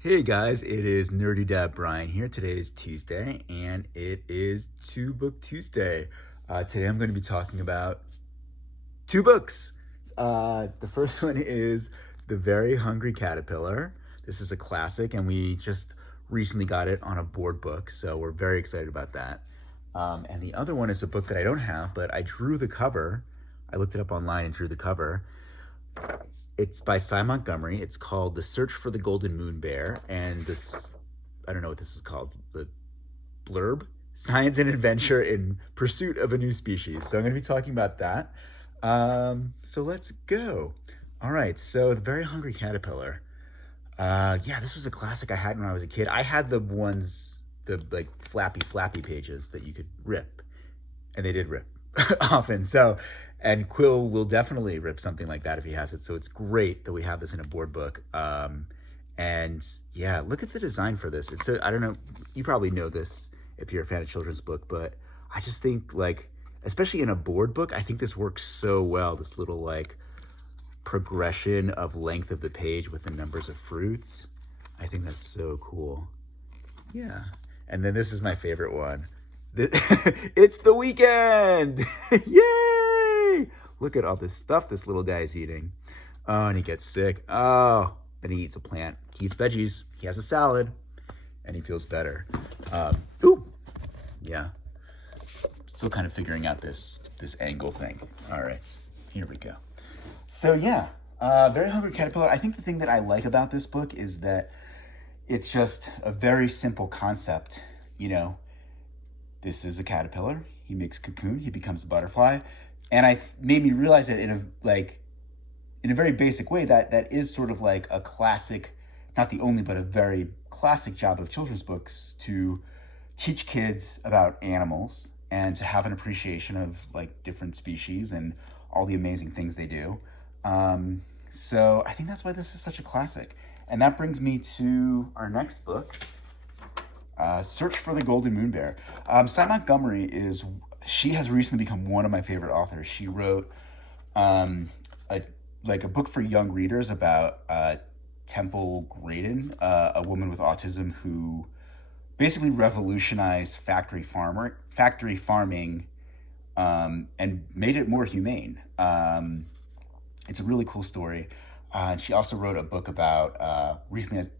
Hey guys, it is Nerdy Dad Brian here. Today is Tuesday, and it is Two Book Tuesday. Today I'm going to be talking about two books. The first one is The Very Hungry Caterpillar. This is a classic, and we just recently got it on a board book, so we're very excited about that. And the other one is a book that I don't have, but I drew the cover. I looked it up online and drew the cover. It's by Cy Montgomery. It's called The Search for the Golden Moon Bear. And this, I don't know what this is called, the blurb? Science and Adventure in Pursuit of a New Species. So I'm going to be talking about that. So let's go. All right, so The Very Hungry Caterpillar. Yeah, this was a classic I had when I was a kid. I had the ones, the like flappy pages that you could rip. And they did rip often. So, and Quill will definitely rip something like that if he has it. So it's great that we have this in a board book. And yeah, look at the design for this. It's I don't know, you probably know this if you're a fan of children's book, but I just think like, especially in a board book, I think this works so well. This little like progression of length of the page with the numbers of fruits. I think that's so cool. Yeah. And then this is my favorite one. It's the weekend! Yay! Look at all this stuff this little guy is eating. Oh, and he gets sick. Oh, then he eats a plant. He eats veggies. He has a salad, and he feels better. Ooh, yeah. Still kind of figuring out this angle thing. All right, here we go. So yeah, Very Hungry Caterpillar. I think the thing that I like about this book is that it's just a very simple concept. You know, this is a caterpillar. He makes cocoon. He becomes a butterfly, and I made me realize that in a very basic way that is sort of like a classic, not the only but a very classic job of children's books to teach kids about animals and to have an appreciation of like different species and all the amazing things they do. So I think that's why this is such a classic, and that brings me to our next book. Search for the Golden Moon Bear. Cy Montgomery she has recently become one of my favorite authors. She wrote a book for young readers about Temple Grayson, a woman with autism who basically revolutionized factory farming and made it more humane. It's a really cool story. She also wrote a book about recently.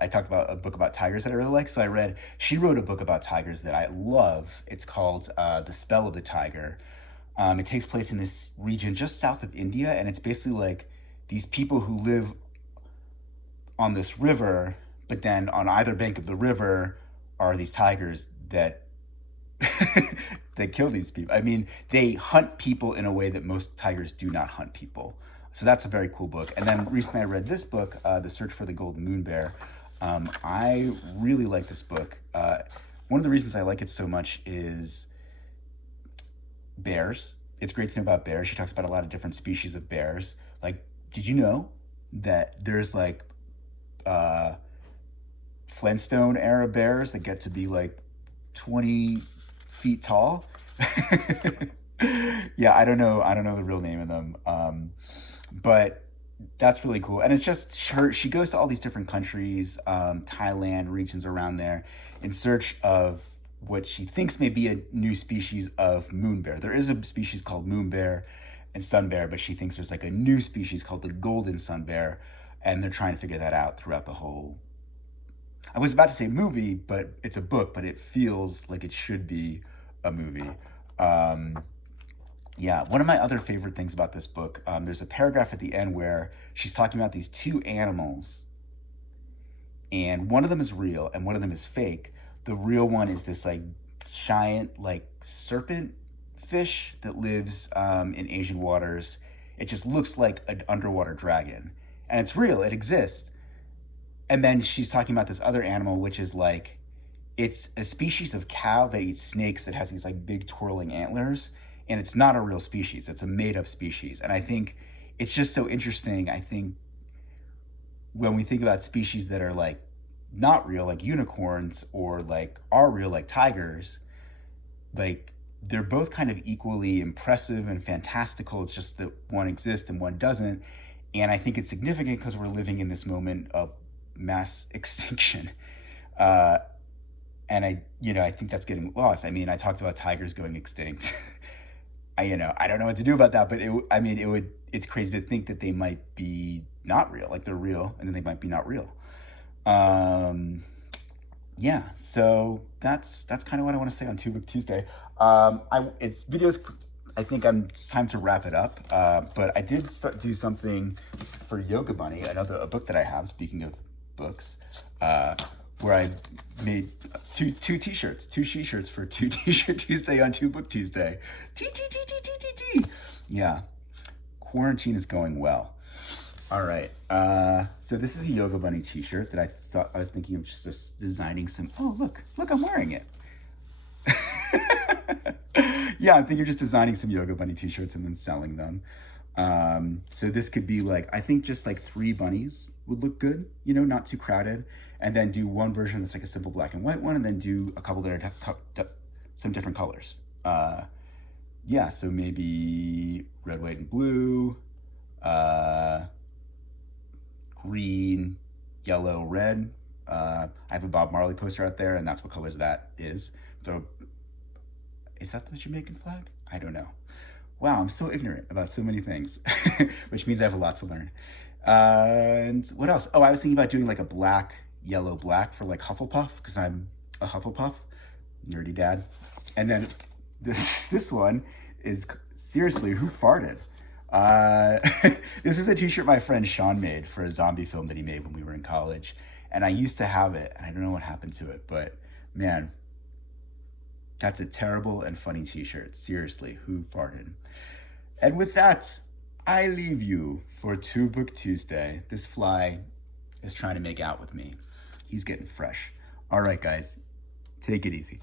I talked about a book about tigers that I really like. So she wrote a book about tigers that I love. It's called The Spell of the Tiger. It takes place in this region just south of India. And it's basically like these people who live on this river, but then on either bank of the river are these tigers that that kill these people. I mean, they hunt people in a way that most tigers do not hunt people. So that's a very cool book. And then recently I read this book, The Search for the Golden Moon Bear. I really like this book. One of the reasons I like it so much is bears. It's great to know about bears. She talks about a lot of different species of bears. Like, did you know that there's like Flintstone era bears that get to be like 20 feet tall? Yeah, I don't know the real name of them. But that's really cool. And it's just she goes to all these different countries, Thailand, regions around there, in search of what she thinks may be a new species of moon bear. There is a species called moon bear and sun bear, but she thinks there's like a new species called the golden sun bear, and they're trying to figure that out throughout the whole. I was about to say movie, but it's a book, but it feels like it should be a movie. Yeah, one of my other favorite things about this book, there's a paragraph at the end where she's talking about these two animals, and one of them is real and one of them is fake. The real one is this like giant like serpent fish that lives in Asian waters. It just looks like an underwater dragon, and it's real, it exists. And then she's talking about this other animal, which is like, it's a species of cow that eats snakes that has these like big twirling antlers. And it's not a real species. It's a made-up species. And I think it's just so interesting. I think when we think about species that are like not real, like unicorns, or like are real, like tigers, like they're both kind of equally impressive and fantastical. It's just that one exists and one doesn't. And I think it's significant because we're living in this moment of mass extinction. And I think that's getting lost. I mean, I talked about tigers going extinct. I don't know what to do about that, but it's crazy to think that they might be not real, like they're real, and then they might be not real. Yeah, so that's kind of what I want to say on Two Book Tuesday. It's videos. I think it's time to wrap it up. But I did do something for Yoga Bunny, a book that I have. Speaking of books, where I made two t-shirts, two she-shirts for Two T-shirt Tuesday on Two Book Tuesday. Yeah, quarantine is going well. All right, so this is a Yoga Bunny t-shirt that I was thinking of just designing some. Oh, look, I'm wearing it. Yeah, I'm thinking of just designing some Yoga Bunny t-shirts and then selling them. So this could be I think just 3 bunnies would look good, not too crowded. And then do one version that's a simple black and white one, and then do a couple that are some different colors. Yeah, so maybe red, white, and blue, green, yellow, red. I have a Bob Marley poster out there, and that's what colors that is. So is that the Jamaican flag? I don't know. Wow, I'm so ignorant about so many things, which means I have a lot to learn. And what else? Oh, I was thinking about doing a black, yellow, black for Hufflepuff, because I'm a Hufflepuff, nerdy dad. And then this one is, seriously, who farted? This is a t-shirt my friend Sean made for a zombie film that he made when we were in college. And I used to have it, and I don't know what happened to it, but man, that's a terrible and funny t-shirt. Seriously, who farted? And with that, I leave you for Two Book Tuesday. This fly is trying to make out with me. He's getting fresh. All right, guys, take it easy.